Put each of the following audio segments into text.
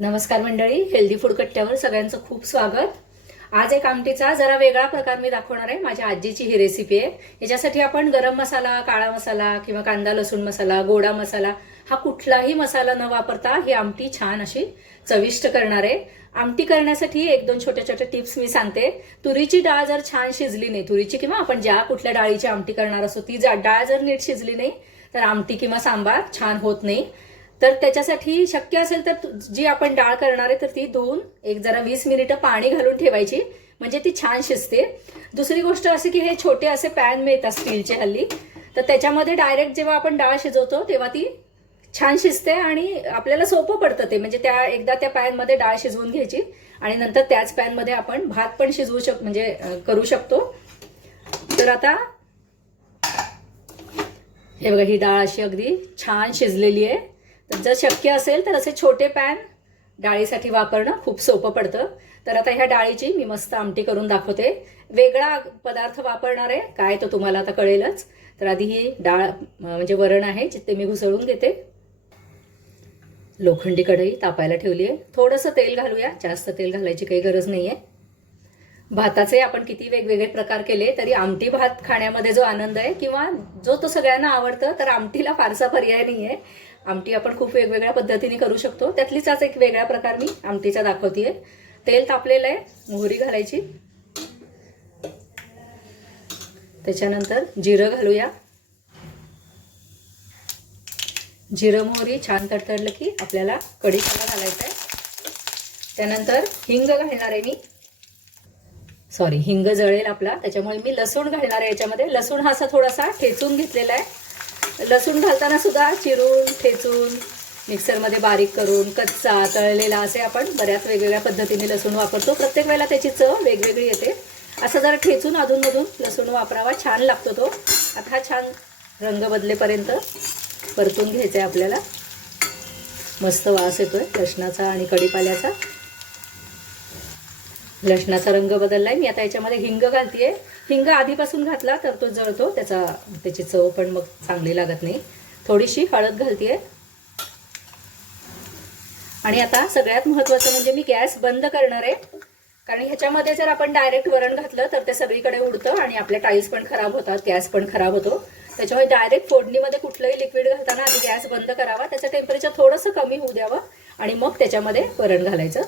नमस्कार मंडळी healthy food कट्ट्यावर सगळ्यांचं खूप स्वागत. आज एक आमटीचा जरा वेगळा प्रकार मी दाखवणार आहे. माझ्या आजीची ही रेसिपी आहे. याच्यासाठी आपण गरम मसाला काळा मसाला किंवा कांदा लसूण मसाला गोडा मसाला हा कुठलाही मसाला न वापरता ही आमटी छान अशी चविष्ट करणार आहे. आमटी करण्यासाठी एक दोन छोट्या छोट्या टिप्स मी सांगते. तुरीची डाळ जर छान शिजली नाही तुरीची किंवा आपण ज्या कुठल्या डाळीची आमटी करणार असो ती डाळ जर नीट शिजली नाही तर आमटी किंवा सांबार छान होत नाही. तर त्याच्यासाठी शक्य असेल तर तु- जी आपण डाळ करणार आहे तर ती धुवून एक जरा वीस मिनिटं पाणी घालून ठेवायची. म्हणजे ती छान शिजते. दुसरी गोष्ट अशी की हे छोटे असे पॅन मिळतात स्टीलचे हल्ली. तर त्याच्यामध्ये डायरेक्ट जेव्हा आपण डाळ शिजवतो तेव्हा ती छान शिजते आणि आपल्याला सोपं पडतं ते. म्हणजे त्या एकदा त्या पॅनमध्ये डाळ शिजवून घ्यायची आणि नंतर त्याच पॅनमध्ये आपण भात पण शिजवू शक म्हणजे करू शकतो. तर आता हे बघा ही डाळ अशी अगदी छान शिजलेली आहे. तर जर शक्य असेल तर असे छोटे पॅन डाळीसाठी वापरणं खूप सोपं पडतं. तर आता ह्या डाळीची मी मस्त आमटी करून दाखवते. वेगळा पदार्थ वापरणार आहे काय तो तुम्हाला आता कळेलच. तर आधी ही डाळ म्हणजे वरण आहे ते मी घुसळून घेते. लोखंडी कढई तापायला ठेवली आहे. थोडंसं तेल घालूया जास्त तेल घालायची काही गरज नाही आहे भाताचे आपण किती वेगवेगळे प्रकार केले तरी आमटी भात खाण्यामध्ये जो आनंद आहे किंवा जो तो सगळ्यांना आवडतं तर आमटीला फारसा पर्याय नाही आहे आमटी आपण खूप वेगवेगळ्या पद्धतीने करू शकतो. त्यातलीच आज एक वेगळा प्रकार मी आमटीचा दाखवते तेल तापलेलं आहे मोहरी घालायची. त्याच्यानंतर जिरं घालूया. जिरं मोहरी छान तडतडलं की आपल्याला कढीपत्ता घालायचा आहे. त्यानंतर हिंग घालणार आहे मी. सॉरी हिंग जळेल आपला. त्याच्यामुळे मी लसूण घालणार आहे याच्यामध्ये. लसूण हा असा थोडासा ठेचून घेतलेला आहे. लसूण घालताना सुद्धा चिरून ठेचून मिक्सरमध्ये बारीक करून कच्चा तळलेला असे आपण बऱ्याच वेगवेगळ्या पद्धतीने लसूण वापरतो. प्रत्येक वेळेला त्याची चव वेगवेगळी येते. असं जरा ठेचून अधूनमधून लसूण वापरावा. छान लागतो तो. आता हा छान रंग बदलेपर्यंत परतून घ्यायचा आहे आपल्याला. मस्त वास येतोय लसणाचा आणि कढीपाल्याचा. लसणाचा रंग बदलला आहे मी आता याच्यामध्ये हिंग घालते हिंग आधीपासून घातला तर तो जळतो. त्याचा त्याची चव पण मग चांगली लागत नाही. थोडीशी हळद घालते आणि आता सगळ्यात महत्त्वाचं म्हणजे मी गॅस बंद करणार आहे. कारण ह्याच्यामध्ये जर आपण डायरेक्ट वरण घातलं तर ते सगळीकडे उडतं आणि आपल्या टाईल्स पण खराब होतात गॅस पण खराब होतो. त्याच्यामुळे डायरेक्ट फोडणीमध्ये कुठलंही लिक्विड घालताना आधी गॅस बंद करावा त्याचं टेम्परेचर थोडंसं कमी होऊ द्यावं आणि मग त्याच्यामध्ये वरण घालायचं.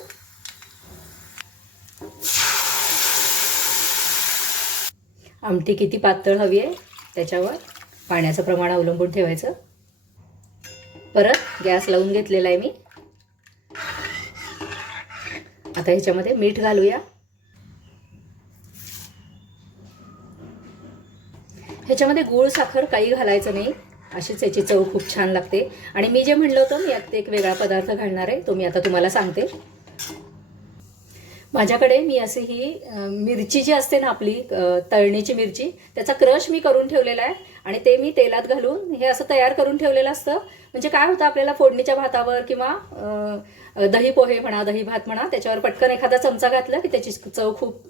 आमटी किती पातळ हवी आहे त्याच्यावर पाण्याचं प्रमाण अवलंबून ठेवायचं. परत गॅस लावून घेतलेला आहे मी. आता ह्याच्यामध्ये मीठ घालूया. ह्याच्यामध्ये गूळ साखर काही घालायचं नाही. अशीच याची चव खूप छान लागते. आणि मी जे म्हणलं होतं मी आता एक वेगळा पदार्थ घालणार आहे तो मी आता तुम्हाला सांगते. माझ्याकडे मी अशी ही मिरची जी असते ना आपली तळणीची मिरची त्याचा क्रश मी करून ठेवलेला आहे आणि ते मी तेलात घालून हे असं तयार करून ठेवलेलं असतं. म्हणजे काय होतं आपल्याला फोडणीच्या भातावर किंवा दही पोहे म्हणा दही भात म्हणा त्याच्यावर पटकन एखादा चमचा घातला की त्याची चव खूप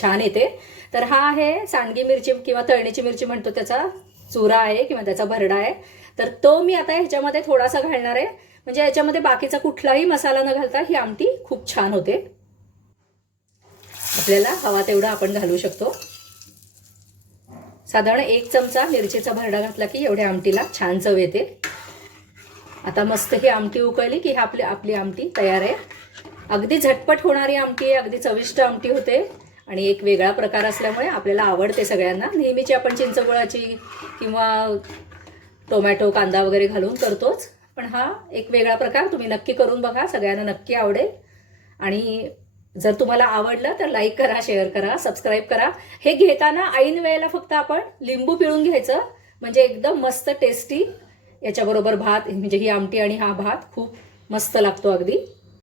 छान येते. तर हा आहे सांडगी मिरची किंवा तळणीची मिरची म्हणतो त्याचा चुरा आहे किंवा त्याचा भरडा आहे. तर तो मी आता ह्याच्यामध्ये थोडासा घालणार आहे. म्हणजे याच्यामध्ये बाकीचा कुठलाही मसाला न घालता ही आमटी खूप छान होते. आपल्याला हवा तेवढा आपण घालू शकतो. साधारण एक चमचा मिरचीचा भरडा घातला की एवढ्या आमटीला छान चव येते. आता मस्त ही आमटी उकळली की ही आपली आपली आमटी तयार आहे. अगदी झटपट होणारी आमटी आहे अगदी चविष्ट आमटी होते. आणि एक वेगळा प्रकार असल्यामुळे आपल्याला आवडते सगळ्यांना. नेहमीची आपण चिंचगुळाची किंवा टोमॅटो कांदा वगैरे घालून करतोच. पण हा एक वेगळा प्रकार तुम्ही नक्की करून बघा सगळ्यांना नक्की आवडेल. आणि जर तुम्हाला आवडलं तर लाईक करा शेअर करा सबस्क्राईब करा. हे घेताना ऐन वेळेला फक्त आपण लिंबू पिळून घ्यायचं. म्हणजे एकदम मस्त टेस्टी याच्याबरोबर भात म्हणजे ही आमटी आणि हा भात खूप मस्त लागतो अगदी.